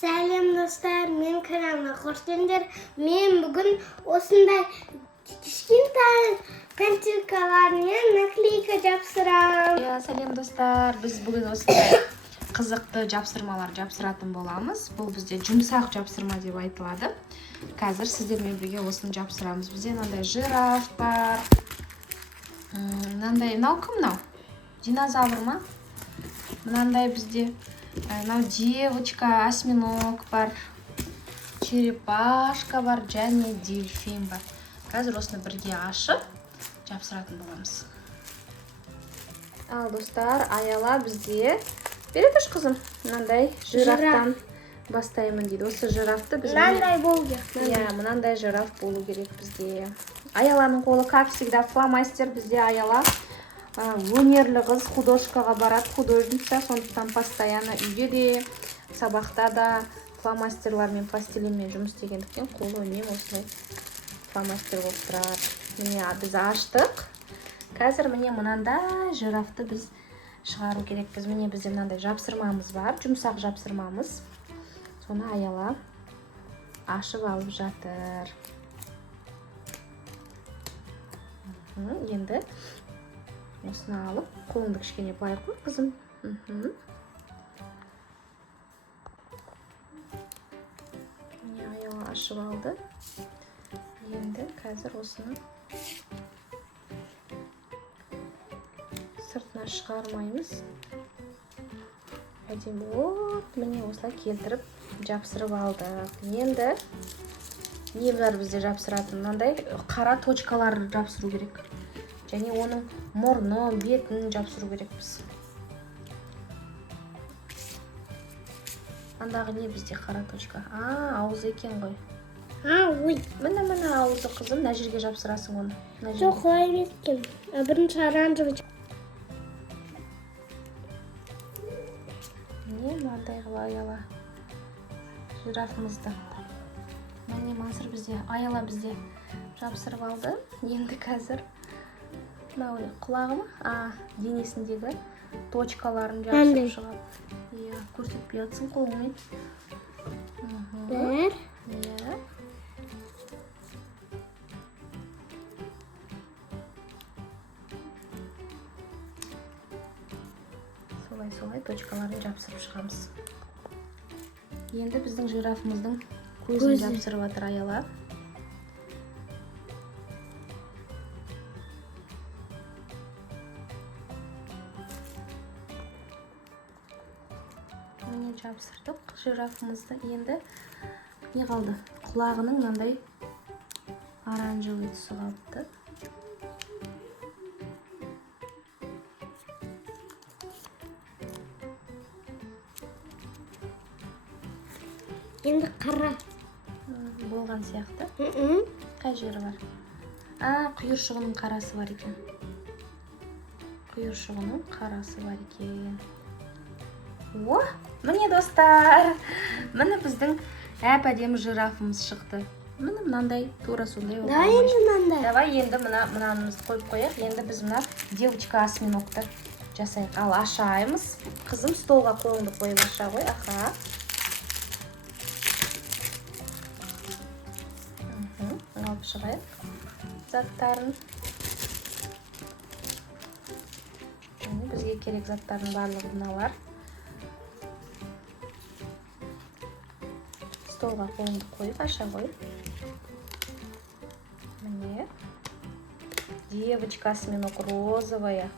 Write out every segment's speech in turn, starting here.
Сәлем достар, мен каналыма қош келдіңдер. Мен бүгін осындай кішкентай картинкалармен наклейка жапсырамын. Сәлем достар, біз бүгін осындай қызықты жапсырмалар жапсыратын боламыз. Бұл бізде жұмсақ жапсырма деп айтылады. Қазір сіздермен бірге осыны жапсырамыз. Бізде мынандай жираф бар. Мынандай мынау кім мынау? Динозавр ма? Мынандай бізде мынау девочка, осьминог бар, черепашка бар және дельфин бар. Қазір осыны бірге ашып жапсыратын боламыз. Ал достар, аяла бізде бере тұршы қызым. Мынандай жирафтан бастаймын дейді. Осы жирафты біз Мынандай болу керек. Мынандай жираф болу керек бізде. Аяланың қолы, как всегда, фломастер. Бізде аяла өнерлі қыз, художкаға барады, художница, сондықтан постоянно үйде де, сабақта да фломастерлармен, пластилинмен жұмыс істегендіктен қолы үнемі осылай фломастер болып тұрады. Міне біз аштық. Қазір міне мынандай жирафты біз шығару керекпіз. Міне бізде мынандай жапсырмамыз бар, жұмсақ жапсырмамыз. Соны аяла ашып алып жатыр. Енді осыны алып, қолыңды кішкене былай қой, қызым. Міне аяла ашып алды. Енді қазір осыны сыртына шығармаймыз. Әдемі, міне осылай келтіріп жапсырып алдық. Енді не бар бізде жапсыратын? Мынандай қара точкалар жапсыру керек. Және оның мұрны, бетін жапсыру керекпіз. Андағы не бізде қара точка? Ауызы екен ғой. Ой. Міне ауызы қызым, мына жерге жапсырасың оны. Жоқ, олай емес екен. Бірінші оранжевый. Міне мынандай қылып аяла жирафымызды. Міне қазір бізде аяла бізде жапсырып алды. Енді қазір мынау құлағы ма? Денесіндегі точкаларын жапсырып шығады. Көрсетпей жатсың қолыңмен. Бір. Солай точкаларын жапсырып шығамыз. Енді біздің жирафымыздың көзін жапсырып жатыр аяла. Міне жапсырдық жирафымызды. Енді не қалды? Құлағының мынандай оранжевый түсі қалыпты. Енді қара. Болған сияқты. Қай жері бар? Құйыршығының қарасы бар екен. Құйыршығының қарасы бар екен. Міне достар, міне біздің әп-әдемі жирафымыз шықты. Міне мынандай тура сондай. Давай енді мынамызды қойып қояйық. Енді біз мына девочка осьминогты жасайық. Ал ашаймыз. Қызым, столға қолыңды қойып аша ғой. Алып шығайық заттарын. Бізге керек заттардың барлығы мыналар. Столға қолыңды қойып аша ғой. Міне девочка осьминог розовая.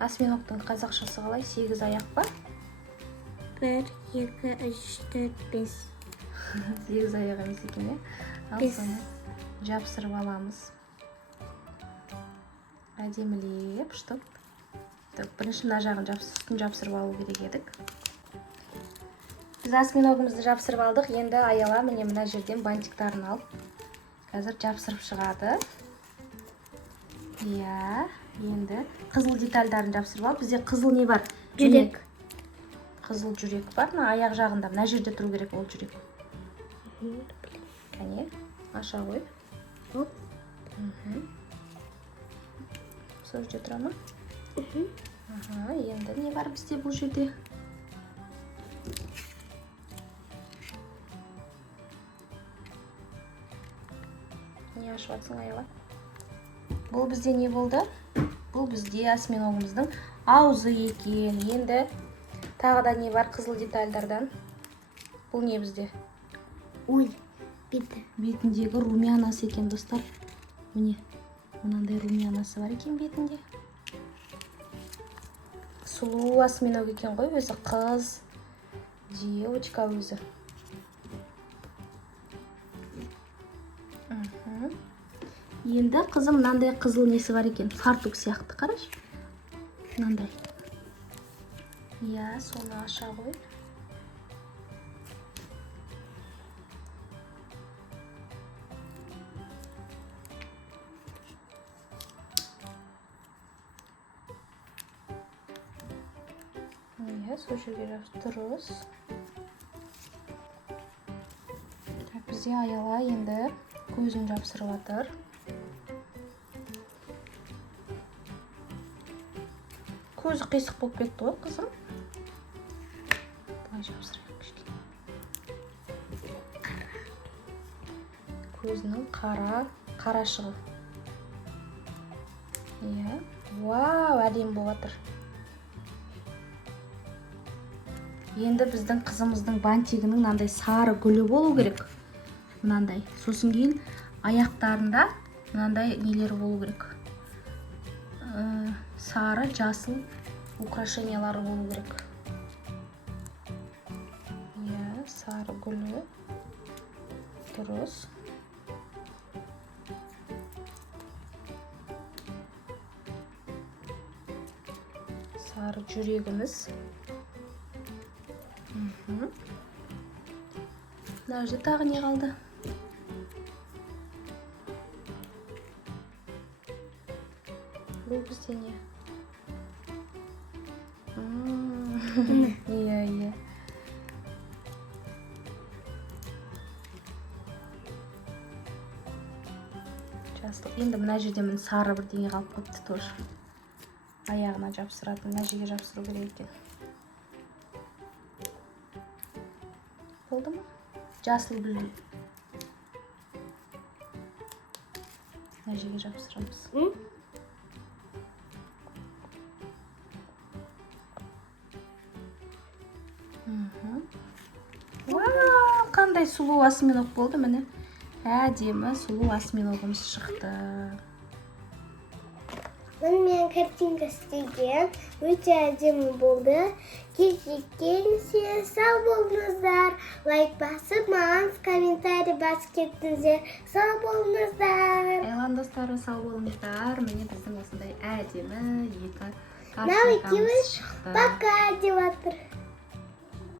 Осьминогтың қазақшасы қалай? 8 аяқ па? 1, 2, 3, 4, 5. 8 аяқ емес екен, Ал соны жапсырып аламыз. Әдемілеп, штоп. Бірінші мына жағын жапсырып алу керек едік. Біз осьминогымызды жапсырып алдық. Енді аяла міне мына жерден бантиктарын алып, қазір жапсырып шығады. Енді қызыл детальдарын жапсырып алып, бізде қызыл не бар? Жүрек. Қызыл жүрек бар. Аяқ жағында, мына жерде тұру керек ол жүрек. Кәне, аша ғой. сол жерде тұра ма? Ага, енді не бар бізде бұл жерде? Не ашып жатсың, Аяла? Бұл бізде не болды? Бұл бізде осьминогымыздың аузы екен. Енді тағы да не бар қызыл детальдардан? Бұл не бізде? Ой, беті. Бетіндегі румянасы екен, достар. Міне, мынандай румянасы бар екен бетінде. Сұлу осьминог екен ғой, өзі қыз. Девочка өзі. Енді қызым мынандай қызыл несі бар екен, фартук сияқты, қараш. Мынандай. Иә, соны аша ғой. Иә, сол жерге дұрыс. Бізде Аяла енді көзін жапсырып жатыр. Көзі қисық болып кетті ғой, қызым. Бұлай жапсырайық кішкене. Көзінің қарашығы. Иә. Вау, әдемі болып жатыр. Енді біздің қызымыздың бантигінің мынандай сары гүлі болу керек. Мынандай. Сосын кейін аяқтарында мынандай нелері болу керек. Сары, жасыл украшениялары болу керек. Иә, сары гүлі. Дұрыс. Сары жүрегіміз. Мына жерде тағы не қалды? Бұл бізде не? Иә. Жасыл. Енді мына жерде мен сары бірдеңе қалып қойыпты тоже. Аяғына жапсыратын, мына жерге жапсыру керек екен. Болды ма? Жасыл гүл. Мына жерге жапсырамыз. Вау, қандай сұлу осьминог болды, міне. Әдемі сұлу осьминогымыз шықты. Мен картинка істеген, өте әдемі болды. Келіңіздер, сау болыңыздар. Лайк басып, маған комментарий басып кеттіңіздер. Сау болыңыздар. Айлан достары, сау болыңыздар. Міне біздің осындай әдемі екі картинкамыз шықты. Пока деп жатыр.